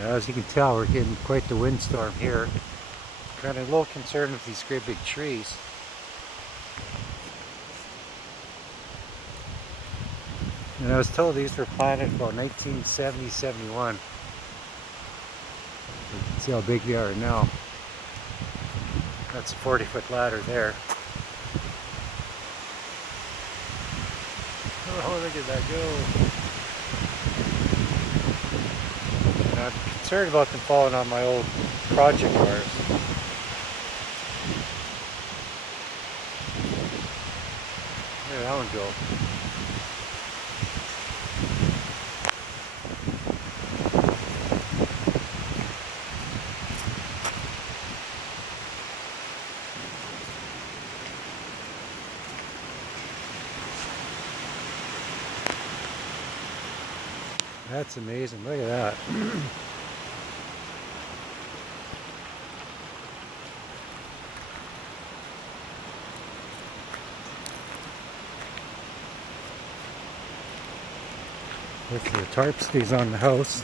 As you can tell, we're getting quite the windstorm here. Kind of a little concerned with these great big trees. And I was told these were planted about 1970, 71. You can see how big they are now. That's a 40-foot ladder there. Oh, look at that go. And I'm concerned about them falling on my old project wires. Look at that one go. That's amazing. Look at that. If the tarp stays on the house,